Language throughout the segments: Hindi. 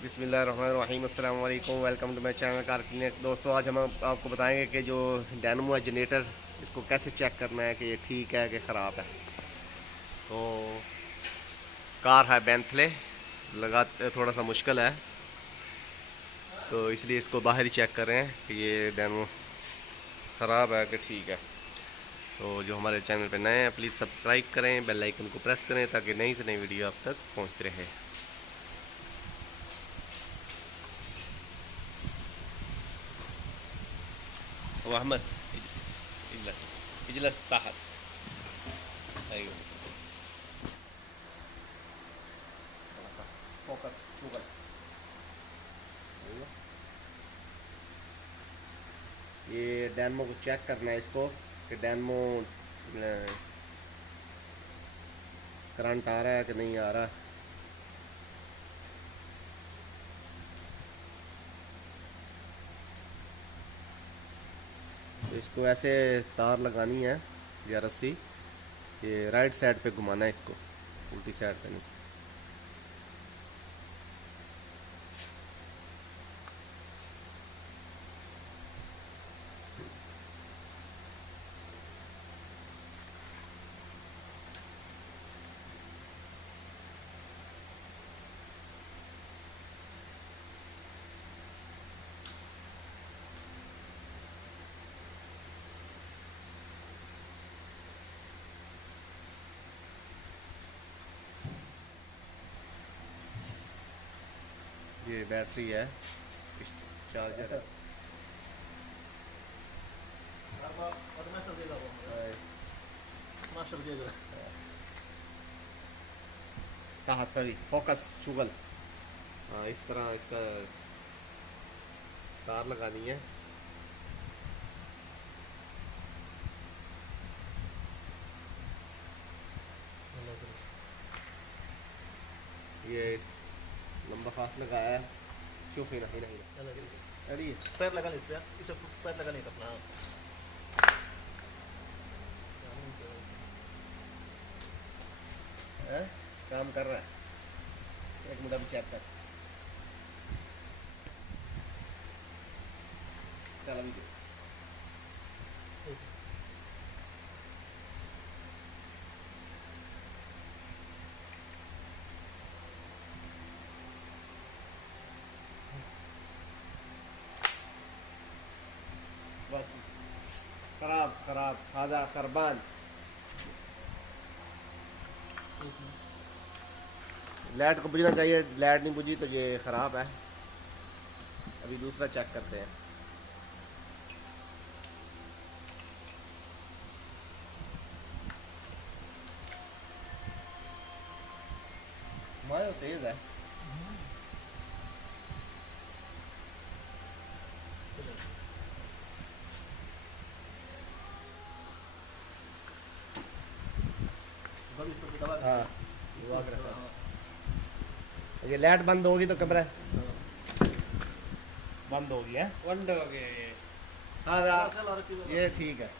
बिस्मिल्लाहिर्रहमानिर्रहीम, अस्सलाम वालेकुम। Welcome to my channel Car Clinic. दोस्तों, आज हम आपको बताएंगे कि जो डायनमो है जनरेटर, इसको कैसे चेक करना है कि ये ठीक है कि ख़राब है। तो कार है बेंथले, लगा थोड़ा सा मुश्किल है, तो इसलिए इसको बाहर ही चेक कर रहे हैं कि ये डायनमो ख़राब है कि ठीक है। तो जो हमारे चैनल पर नए हैं प्लीज़ सब्सक्राइब करें, बेल आइकन को प्रेस करें ताकि नई से नई वीडियो आप तक पहुँचती रहे। अहमद इजलस इजलस ताहत। अय्यो फोकस शुगर। ये डैनमो को चेक करना है इसको कि डैनमो करंट आ रहा है कि नहीं आ रहा। तो इसको ऐसे तार लगानी है या रस्सी, ये राइट साइड पे घुमाना है इसको, उल्टी साइड पे नहीं। ये बैटरी है, इस चार्जर है। कहा सॉरी, फोकस चुगल। हाँ, इस तरह इसका तार लगानी है। ये लंबा फास लगाया है। शूफ ही नहीं नहीं अरे पैर लगा ले इस पे, इसे पैर लगा नहीं अपना। है? काम कर रहा है, एक मिनट अभी चेक कर। चल अभी दे। बस खराब खराब हादा खरबान। लाइट को बुझना चाहिए, लाइट नहीं बुझी तो ये ख़राब है। अभी दूसरा चेक करते हैं। हमारे तो तेज़ है। हाँ, वो आगे रखा। ये लाइट बंद होगी तो कमरा बंद होगी है। वंडर हो गया ये। हाँ, ये ठीक है।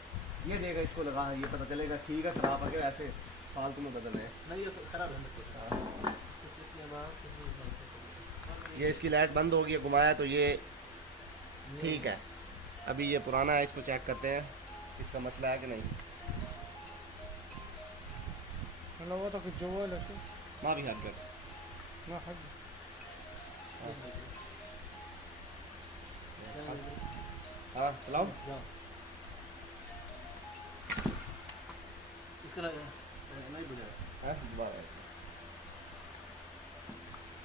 ये देगा, इसको लगा, ये पता चलेगा ठीक है ख़राब है, ऐसे फालतू में बदल रहे हैं। नहीं ये खराब है। हाँ। ये इसकी लाइट बंद होगी, घुमाया तो ये ठीक है। अभी ये पुराना है, इसको चेक करते हैं इसका मसला है कि नहीं। वो तो कुछ जो है लसु माँ भी हाथ कर। ना हट। हाँ चलाओ। इसका नहीं बुझा। हाँ दोबारा।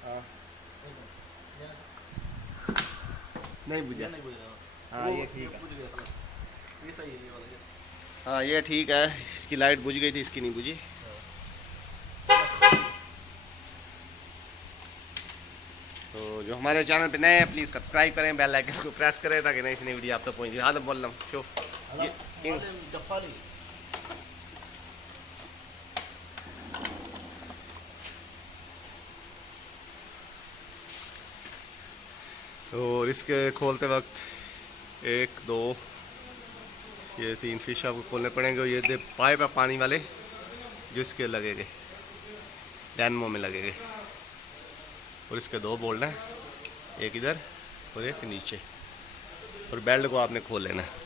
हाँ नहीं बुझा। नहीं बुझा। हाँ ये ठीक है। बुझ गया था। ये सही है ये वाला। हाँ ये ठीक है, इसकी लाइट बुझ गई थी, इसकी नहीं बुझी। तो जो हमारे चैनल पे नए हैं प्लीज़ सब्सक्राइब करें, बेल आइकन को प्रेस करें ताकि नई से नई वीडियो आप तक पहुँचे। हाँ तो बोल रहा हूँ शोफ ये जफाली। और इसके खोलते वक्त एक दो ये तीन फिश आपको खोलने पड़ेंगे। और ये दे पाइप है पानी वाले जो इसके लगेंगे, डायनमो में लगेंगे। और इसके दो बोल्ट हैं। एक इधर और एक नीचे, और बेल्ट को आपने खोल लेना है।